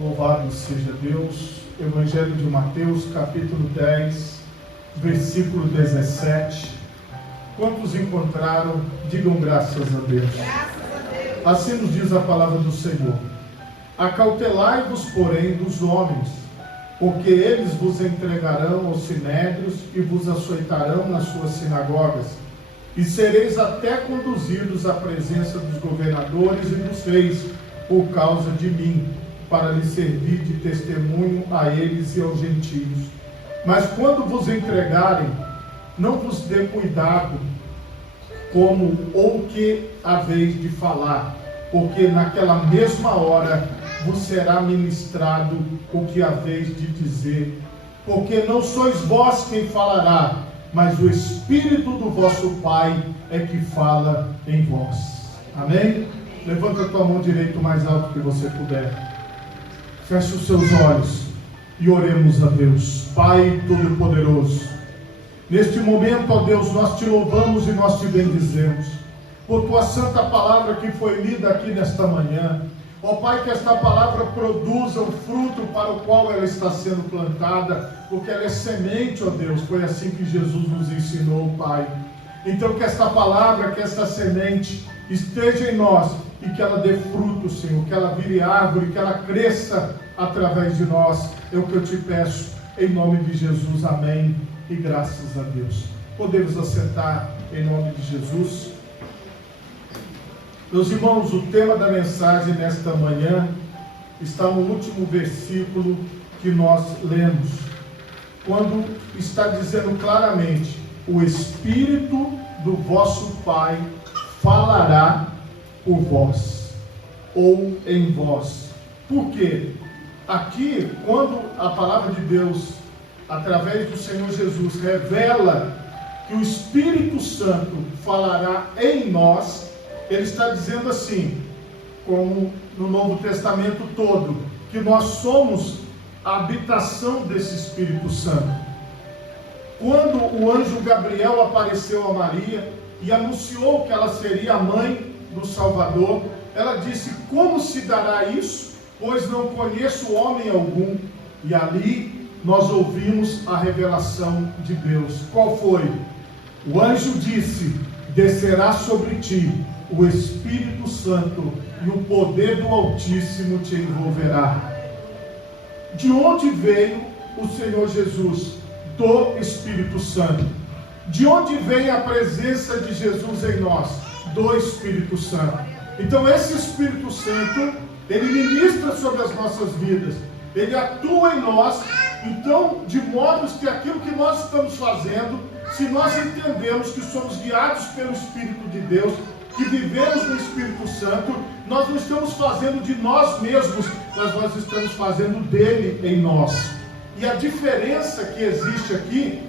Louvado seja Deus. Evangelho de Mateus, capítulo 10, versículo 17. Quantos encontraram, digam graças a Deus. Assim nos diz a palavra do Senhor: acautelai-vos, porém, dos homens, porque eles vos entregarão aos sinédrios e vos açoitarão nas suas sinagogas, e sereis até conduzidos à presença dos governadores e dos reis, por causa de mim, para lhes servir de testemunho a eles e aos gentios. Mas quando vos entregarem, não vos dê cuidado como ou que haveis de falar, porque naquela mesma hora vos será ministrado o que haveis de dizer, porque não sois vós quem falará, mas o Espírito do vosso Pai é que fala em vós. Amém? Levanta a tua mão direita o mais alto que você puder. Feche os seus olhos e oremos a Deus. Pai Todo-Poderoso, neste momento, ó Deus, nós te louvamos e nós te bendizemos por tua santa palavra que foi lida aqui nesta manhã. Ó Pai, que esta palavra produza o fruto para o qual ela está sendo plantada, porque ela é semente, ó Deus. Foi assim que Jesus nos ensinou, Pai. Então que esta palavra, que esta semente esteja em nós e que ela dê fruto, Senhor, que ela vire árvore, que ela cresça através de nós. É o que eu te peço, em nome de Jesus. Amém e graças a Deus. Podemos assentar em nome de Jesus. Meus irmãos, o tema da mensagem nesta manhã está no último versículo que nós lemos, quando está dizendo claramente: o Espírito do vosso Pai falará por vós, ou em vós. Por quê? Aqui, quando a palavra de Deus, através do Senhor Jesus, revela que o Espírito Santo falará em nós, ele está dizendo assim, como no Novo Testamento todo, que nós somos a habitação desse Espírito Santo. Quando o anjo Gabriel apareceu a Maria e anunciou que ela seria a mãe do Salvador, ela disse: como se dará isso? Pois não conheço homem algum. E ali nós ouvimos a revelação de Deus. Qual foi? O anjo disse: descerá sobre ti o Espírito Santo e o poder do Altíssimo te envolverá. De onde veio o Senhor Jesus? Do Espírito Santo. De onde vem a presença de Jesus em nós? Do Espírito Santo. Então esse Espírito Santo, ele ministra sobre as nossas vidas, ele atua em nós. Então, de modo que aquilo que nós estamos fazendo, se nós entendemos que somos guiados pelo Espírito de Deus, que vivemos no Espírito Santo, nós não estamos fazendo de nós mesmos, mas nós estamos fazendo dele em nós. E a diferença que existe aqui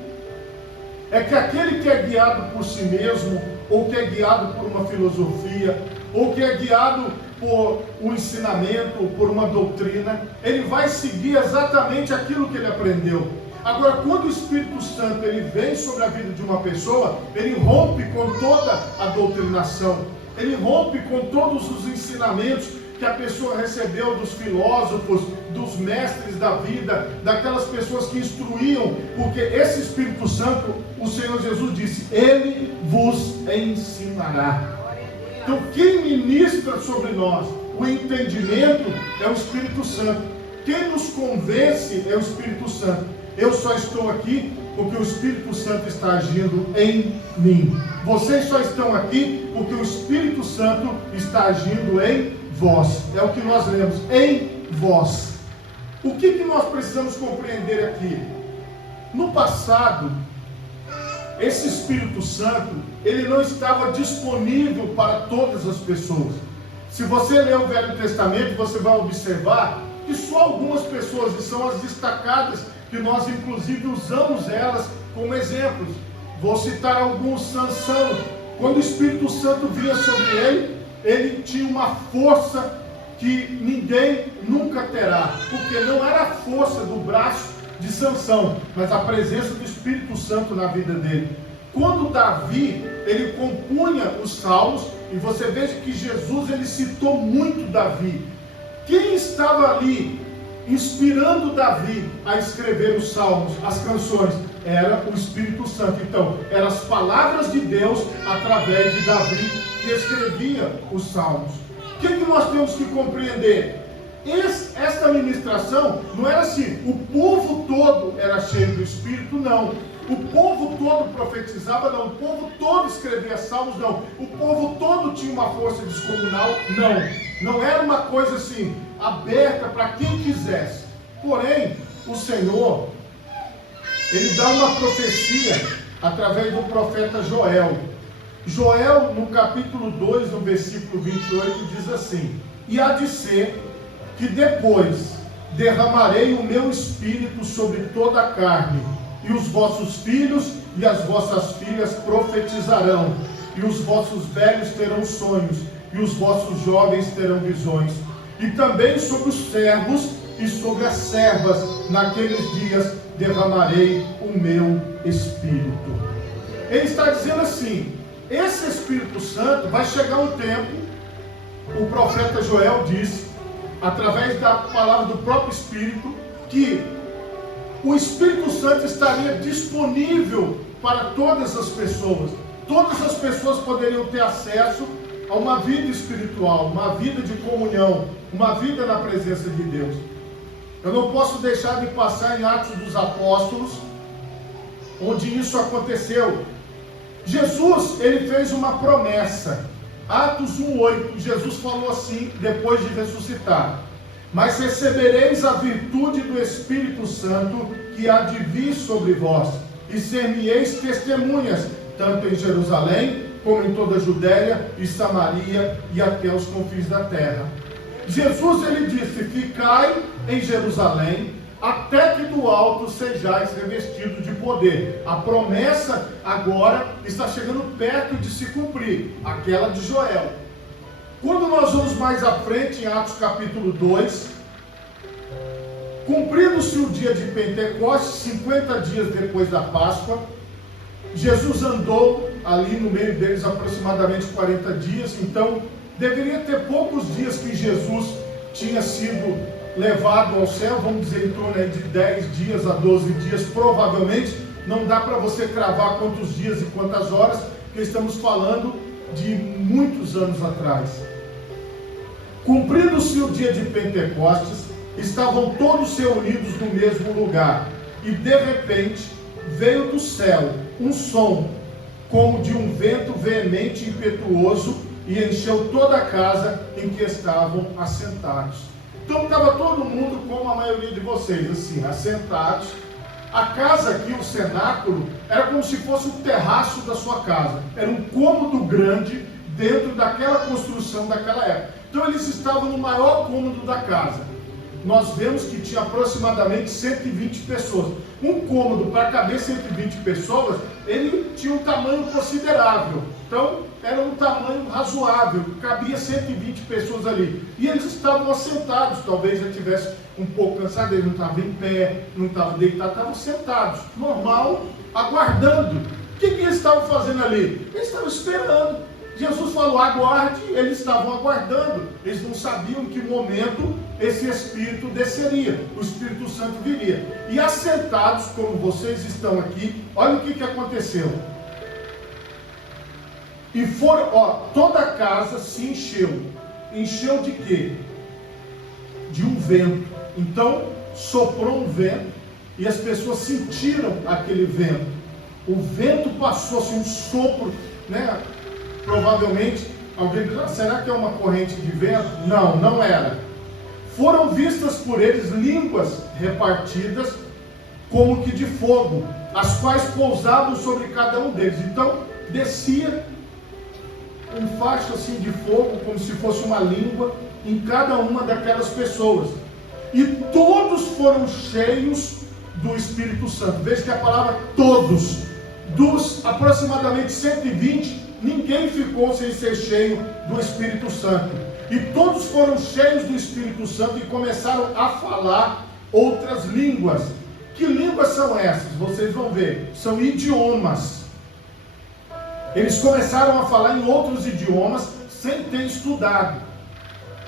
é que aquele que é guiado por si mesmo, ou que é guiado por uma filosofia, ou que é guiado por um ensinamento, por uma doutrina, ele vai seguir exatamente aquilo que ele aprendeu. Agora, quando o Espírito Santo ele vem sobre a vida de uma pessoa, ele rompe com toda a doutrinação, ele rompe com todos os ensinamentos que a pessoa recebeu dos filósofos, dos mestres da vida, daquelas pessoas que instruíam, porque esse Espírito Santo, o Senhor Jesus disse, ele vos ensinará. Então quem ministra sobre nós o entendimento é o Espírito Santo. Quem nos convence é o Espírito Santo. Eu só estou aqui porque o Espírito Santo está agindo em mim. Vocês só estão aqui porque o Espírito Santo está agindo em vós. É o que nós lemos, em vós. O que nós precisamos compreender aqui? No passado, esse Espírito Santo, ele não estava disponível para todas as pessoas. Se você ler o Velho Testamento, você vai observar que só algumas pessoas, e são as destacadas, que nós inclusive usamos elas como exemplos. Vou citar alguns. Sansão, quando o Espírito Santo vinha sobre ele, ele tinha uma força que ninguém nunca terá, porque não era a força do braço de Sansão, mas a presença do Espírito Santo na vida dele. Quando Davi, ele compunha os salmos, e você veja que Jesus, ele citou muito Davi. Quem estava ali inspirando Davi a escrever os salmos, as canções, era o Espírito Santo. Então, eram as palavras de Deus através de Davi que escrevia os salmos. O que nós temos que compreender? Esta ministração não era assim, o povo todo era cheio do Espírito, não. O povo todo profetizava, não. O povo todo escrevia salmos, não. O povo todo tinha uma força descomunal, não. Não era uma coisa assim, aberta para quem quisesse. Porém, o Senhor, Ele dá uma profecia através do profeta Joel. Joel, no capítulo 2, no versículo 28, diz assim: e há de ser que depois derramarei o meu espírito sobre toda a carne, e os vossos filhos e as vossas filhas profetizarão, e os vossos velhos terão sonhos, e os vossos jovens terão visões. E também sobre os servos e sobre as servas, naqueles dias derramarei o meu espírito. Ele está dizendo assim, esse Espírito Santo vai chegar um tempo, o profeta Joel disse, através da palavra do próprio Espírito, que o Espírito Santo estaria disponível para todas as pessoas. Todas as pessoas poderiam ter acesso a uma vida espiritual, uma vida de comunhão, uma vida na presença de Deus. Eu não posso deixar de passar em Atos dos Apóstolos, onde isso aconteceu. Jesus, ele fez uma promessa. Atos 1:8, Jesus falou assim, depois de ressuscitar: mas recebereis a virtude do Espírito Santo, que há de vir sobre vós, e ser-me-eis testemunhas, tanto em Jerusalém, como em toda a Judéia e Samaria, e até os confins da terra. Jesus, ele disse: ficai em Jerusalém, até que do alto sejais revestidos de poder. A promessa agora está chegando perto de se cumprir, aquela de Joel. Quando nós vamos mais à frente, em Atos capítulo 2, cumprindo-se o dia de Pentecostes, 50 dias depois da Páscoa, Jesus andou ali no meio deles aproximadamente 40 dias, então deveria ter poucos dias que Jesus tinha sido levado ao céu, vamos dizer em torno de 10 dias a 12 dias, provavelmente. Não dá para você cravar quantos dias e quantas horas, porque estamos falando de muitos anos atrás. Cumprindo-se o dia de Pentecostes, estavam todos reunidos no mesmo lugar, e de repente veio do céu um som, como de um vento veemente e impetuoso, e encheu toda a casa em que estavam assentados. Então estava todo mundo, como a maioria de vocês, assim, assentados. A casa aqui, o cenáculo, era como se fosse o terraço da sua casa. Era um cômodo grande dentro daquela construção daquela época. Então eles estavam no maior cômodo da casa. Nós vemos que tinha aproximadamente 120 pessoas. Um cômodo para caber 120 pessoas, ele tinha um tamanho considerável. Então, era um tamanho razoável, cabia 120 pessoas ali. E eles estavam assentados, talvez já estivesse um pouco cansado, eles não estavam em pé, não estavam deitados, estavam sentados, normal, aguardando. O que eles estavam fazendo ali? Eles estavam esperando. Jesus falou, aguarde, eles estavam aguardando. Eles não sabiam em que momento esse Espírito desceria, o Espírito Santo viria. E assentados, como vocês estão aqui, olha o que aconteceu. E foram, toda a casa se encheu. Encheu de quê? De um vento. Então, soprou um vento, e as pessoas sentiram aquele vento. O vento passou assim, um sopro, né? Provavelmente, alguém diz, será que é uma corrente de vento? Não, não era. Foram vistas por eles línguas repartidas, como que de fogo, as quais pousavam sobre cada um deles. Então, descia um facho assim de fogo, como se fosse uma língua, em cada uma daquelas pessoas. E todos foram cheios do Espírito Santo. Veja que a palavra todos, dos aproximadamente 120, ninguém ficou sem ser cheio do Espírito Santo. E todos foram cheios do Espírito Santo e começaram a falar outras línguas. Que línguas são essas? Vocês vão ver. São idiomas. Eles começaram a falar em outros idiomas sem ter estudado.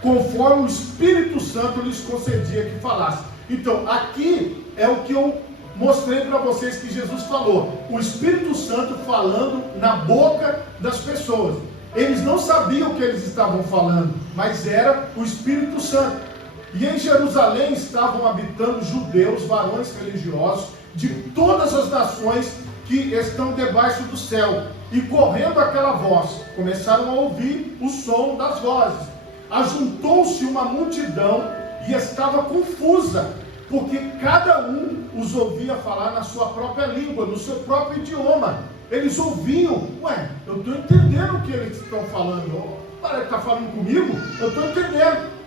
conforme o Espírito Santo lhes concedia que falasse. Então, aqui é o que eu mostrei para vocês que Jesus falou. O Espírito Santo falando na boca das pessoas. Eles não sabiam o que eles estavam falando, mas era o Espírito Santo. E em Jerusalém estavam habitando judeus, varões religiosos, de todas as nações que estão debaixo do céu. E correndo aquela voz, começaram a ouvir o som das vozes. Ajuntou-se uma multidão e estava confusa, porque cada um os ouvia falar na sua própria língua, no seu próprio idioma. Eles ouviam, eu estou entendendo o que eles estão falando. Ele está falando comigo? Eu estou entendendo.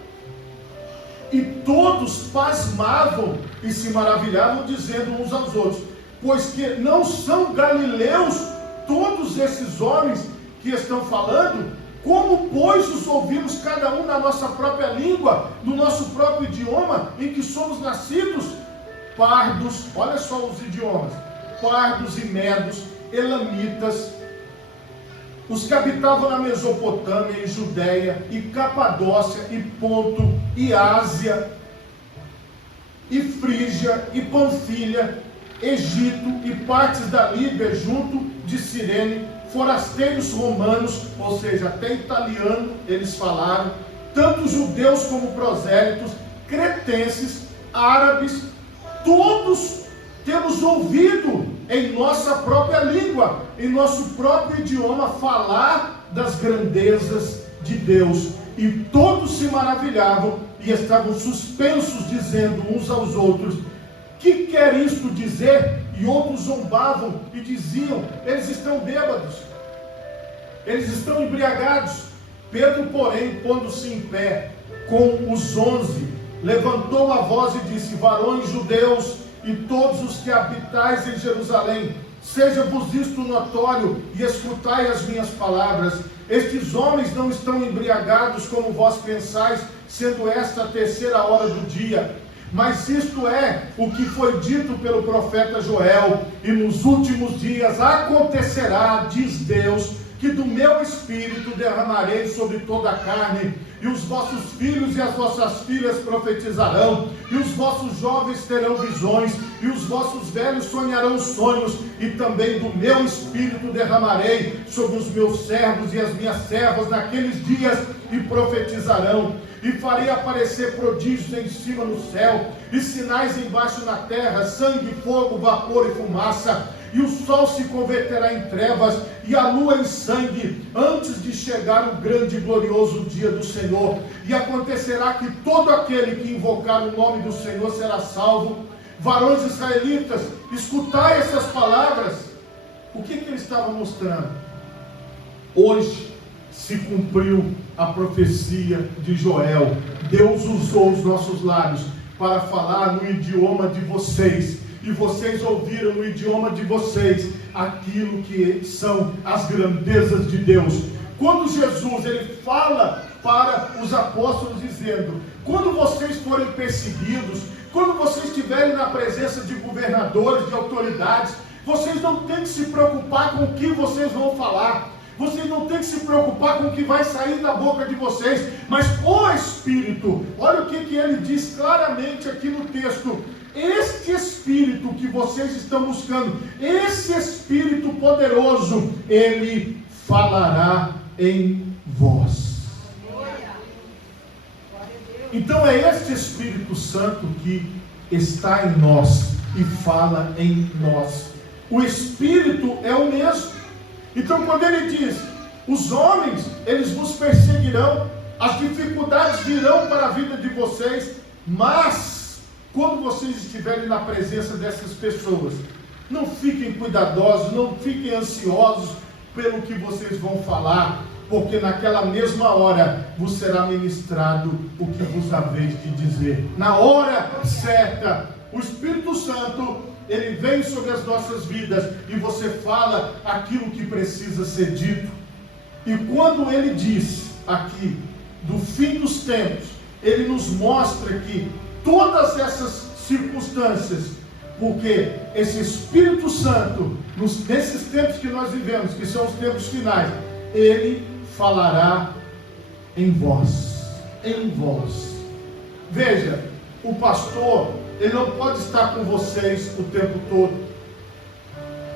E todos pasmavam e se maravilhavam, dizendo uns aos outros: pois que não são galileus todos esses homens que estão falando? Como, pois, os ouvimos cada um na nossa própria língua, no nosso próprio idioma, em que somos nascidos? Pardos, olha só os idiomas: pardos e medos, elamitas, os que habitavam na Mesopotâmia, em Judéia, e Capadócia, e Ponto, e Ásia, e Frígia, e Panfilha, Egito, e partes da Líbia, junto de Cirene, forasteiros romanos, ou seja, até italiano eles falaram, tanto judeus como prosélitos, cretenses, árabes, todos temos ouvido em nossa própria língua, em nosso próprio idioma, falar das grandezas de Deus. E todos se maravilhavam e estavam suspensos, dizendo uns aos outros: que quer isto dizer? E outros zombavam e diziam: eles estão bêbados, eles estão embriagados. Pedro, porém, pondo-se em pé com os 11, levantou a voz e disse: varões judeus e todos os que habitais em Jerusalém, seja-vos isto notório e escutai as minhas palavras. Estes homens não estão embriagados como vós pensais, sendo esta a terceira hora do dia. Mas isto é o que foi dito pelo profeta Joel: e nos últimos dias acontecerá, diz Deus, que do meu espírito derramarei sobre toda a carne, e os vossos filhos e as vossas filhas profetizarão, e os vossos jovens terão visões, e os vossos velhos sonharão sonhos, e também do meu espírito derramarei sobre os meus servos e as minhas servas naqueles dias, e profetizarão. E farei aparecer prodígios em cima no céu, e sinais embaixo na terra, sangue, fogo, vapor e fumaça. E o sol se converterá em trevas, e a lua em sangue, antes de chegar o grande e glorioso dia do Senhor. E acontecerá que todo aquele que invocar o nome do Senhor será salvo. Varões israelitas, escutai essas palavras. O que ele estava mostrando? Hoje se cumpriu a profecia de Joel. Deus usou os nossos lábios para falar no idioma de vocês, e vocês ouviram no idioma de vocês aquilo que são as grandezas de Deus. Quando Jesus ele fala para os apóstolos dizendo: quando vocês forem perseguidos, quando vocês estiverem na presença de governadores, de autoridades, vocês não têm que se preocupar com o que vocês vão falar. Vocês não têm que se preocupar com o que vai sair da boca de vocês, mas o Espírito, olha o que ele diz claramente aqui no texto: este Espírito que vocês estão buscando, esse Espírito poderoso, ele falará em vós. Então é este Espírito Santo que está em nós e fala em nós. O Espírito é o mesmo. Então quando ele diz: os homens, eles vos perseguirão, as dificuldades virão para a vida de vocês, mas quando vocês estiverem na presença dessas pessoas, não fiquem cuidadosos, não fiquem ansiosos pelo que vocês vão falar, porque naquela mesma hora vos será ministrado o que vos haveis de dizer. Na hora certa, o Espírito Santo, ele vem sobre as nossas vidas e você fala aquilo que precisa ser dito. E quando ele diz aqui do fim dos tempos, ele nos mostra que todas essas circunstâncias, porque esse Espírito Santo, nesses tempos que nós vivemos, que são os tempos finais, ele falará em vós. em vós. Veja, o pastor, ele não pode estar com vocês o tempo todo.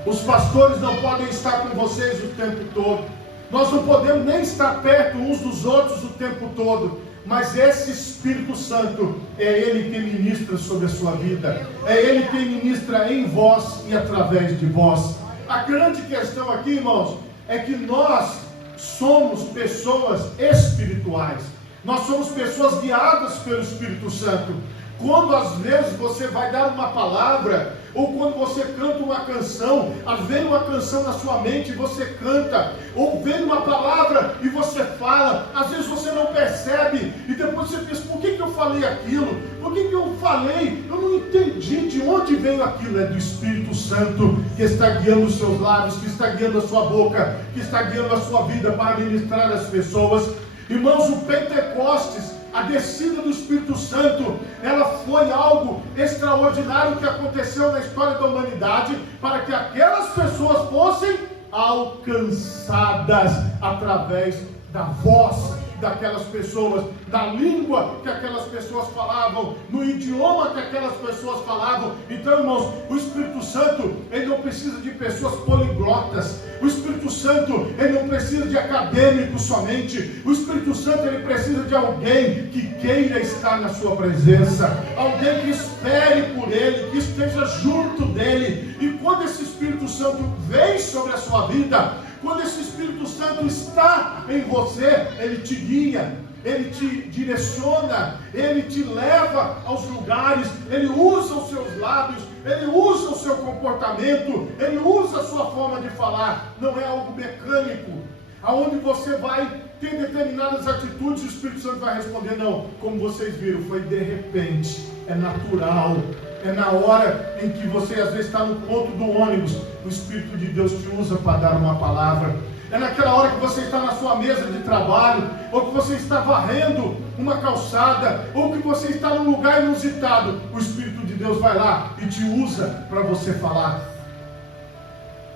Os pastores não podem estar com vocês o tempo todo. Nós não podemos nem estar perto uns dos outros o tempo todo. Mas esse Espírito Santo é Ele quem ministra sobre a sua vida. É Ele quem ministra em vós e através de vós. A grande questão aqui, irmãos, é que nós somos pessoas espirituais. Nós somos pessoas guiadas pelo Espírito Santo. Quando às vezes você vai dar uma palavra, ou quando você canta uma canção, vem uma canção na sua mente e você canta, ou vem uma palavra e você fala, às vezes você não percebe, e depois você pensa, por que eu falei aquilo? Por que eu falei? Eu não entendi de onde veio aquilo. É do Espírito Santo que está guiando os seus lábios, que está guiando a sua boca, que está guiando a sua vida para ministrar as pessoas. Irmãos, o Pentecostes, a descida do Espírito Santo, ela foi algo extraordinário que aconteceu na história da humanidade, para que aquelas pessoas fossem alcançadas através da voz daquelas pessoas, da língua que aquelas pessoas falavam, no idioma que aquelas pessoas falavam. Então, irmãos, o Espírito Santo, ele não precisa de pessoas poliglotas. O Espírito Santo, ele não precisa de acadêmicos somente. O Espírito Santo, ele precisa de alguém que queira estar na sua presença, alguém que espere por ele, que esteja junto dele. E quando esse Espírito Santo vem sobre a sua vida, quando esse Espírito Santo está em você, ele te guia, ele te direciona, ele te leva aos lugares, ele usa os seus lábios, ele usa o seu comportamento, ele usa a sua forma de falar. Não é algo mecânico, aonde você vai ter determinadas atitudes e o Espírito Santo vai responder. Não, como vocês viram, foi de repente, é natural. É na hora em que você às vezes está no ponto do ônibus, o Espírito de Deus te usa para dar uma palavra. É naquela hora que você está na sua mesa de trabalho, ou que você está varrendo uma calçada, ou que você está num lugar inusitado, o Espírito de Deus vai lá e te usa para você falar.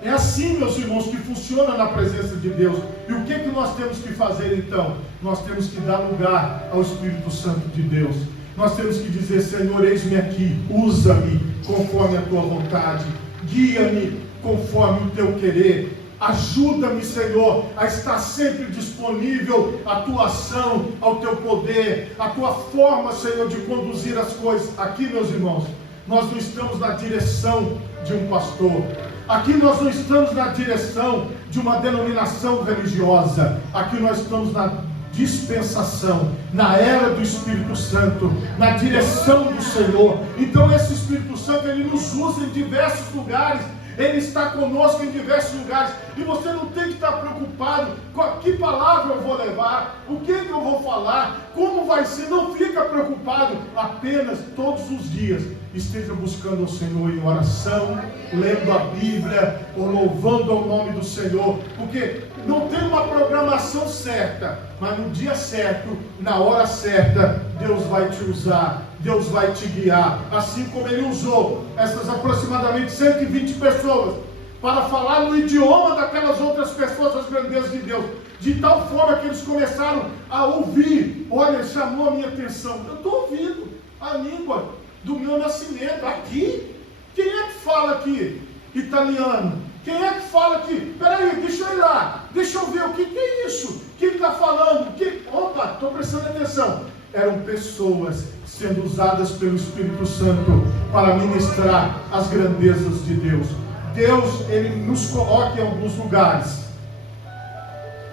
É assim, meus irmãos, que funciona na presença de Deus. E o que nós temos que fazer então? Nós temos que dar lugar ao Espírito Santo de Deus. Nós temos que dizer, Senhor, eis-me aqui, usa-me conforme a tua vontade, guia-me conforme o teu querer, ajuda-me, Senhor, a estar sempre disponível à tua ação, ao teu poder, à tua forma, Senhor, de conduzir as coisas. Aqui, meus irmãos, nós não estamos na direção de um pastor. Aqui nós não estamos na direção de uma denominação religiosa. Aqui nós estamos na dispensação, na era do Espírito Santo, na direção do Senhor. Então esse Espírito Santo, ele nos usa em diversos lugares. Ele está conosco em diversos lugares. E você não tem que estar preocupado com que palavra eu vou levar, o que eu vou falar, como vai ser. Não fica preocupado. Apenas todos os dias esteja buscando o Senhor em oração, lendo a Bíblia, ou louvando ao nome do Senhor. Porque não tem uma programação certa, mas no dia certo, na hora certa, Deus vai te usar, Deus vai te guiar. Assim como Ele usou essas aproximadamente 120 pessoas para falar no idioma daquelas outras pessoas as grandezas de Deus, de tal forma que eles começaram a ouvir. Olha, chamou a minha atenção, eu estou ouvindo a língua do meu nascimento. Aqui, quem é que fala aqui italiano? Quem é que fala aqui? Peraí, deixa eu ir lá, deixa eu ver o que é isso, quem está falando, opa, estou prestando atenção. Eram pessoas sendo usadas pelo Espírito Santo para ministrar as grandezas de Deus. Deus, Ele nos coloca em alguns lugares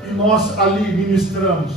e nós ali ministramos.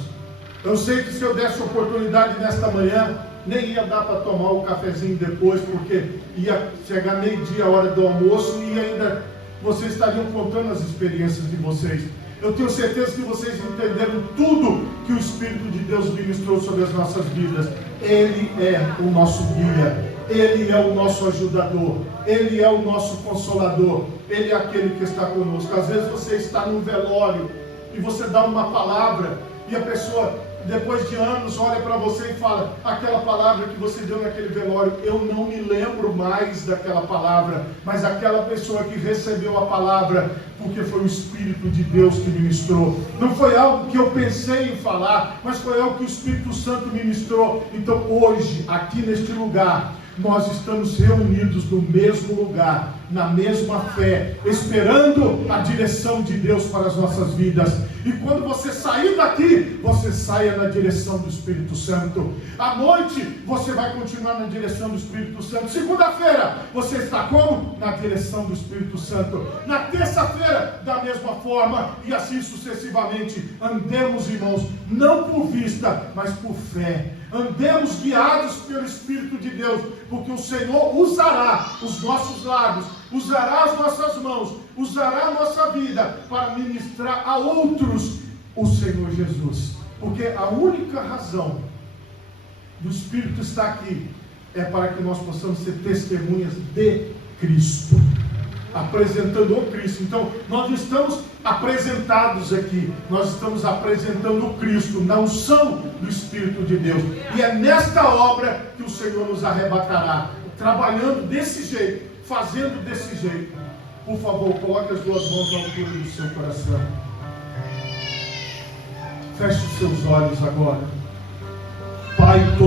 Eu sei que se eu desse oportunidade nesta manhã, nem ia dar para tomar o cafezinho depois, porque ia chegar meio-dia, a hora do almoço, e ainda vocês estariam contando as experiências de vocês. Eu tenho certeza que vocês entenderam tudo que o Espírito de Deus ministrou sobre as nossas vidas. Ele é o nosso guia, Ele é o nosso ajudador, Ele é o nosso consolador, Ele é aquele que está conosco. Às vezes você está num velório e você dá uma palavra e a pessoa depois de anos, olha para você e fala: aquela palavra que você deu naquele velório, eu não me lembro mais daquela palavra, mas aquela pessoa que recebeu a palavra, porque foi o Espírito de Deus que ministrou. Não foi algo que eu pensei em falar, mas foi algo que o Espírito Santo ministrou. Então hoje, aqui neste lugar, nós estamos reunidos no mesmo lugar, na mesma fé, esperando a direção de Deus para as nossas vidas. E quando você sair daqui, você saia na direção do Espírito Santo. À noite, você vai continuar na direção do Espírito Santo. Segunda-feira, você está como? Na direção do Espírito Santo. Na terça-feira, da mesma forma, e assim sucessivamente. Andemos, irmãos, não por vista, mas por fé. Andemos guiados pelo Espírito de Deus, porque o Senhor usará os nossos lábios, usará as nossas mãos, usará a nossa vida para ministrar a outros o Senhor Jesus. Porque a única razão do Espírito estar aqui é para que nós possamos ser testemunhas de Cristo, apresentando o Cristo. Então, nós não estamos apresentados aqui, nós estamos apresentando o Cristo na unção do Espírito de Deus. E é nesta obra que o Senhor nos arrebatará, trabalhando desse jeito, fazendo desse jeito. Por favor, coloque as duas mãos na altura do seu coração. Feche os seus olhos agora. Pai,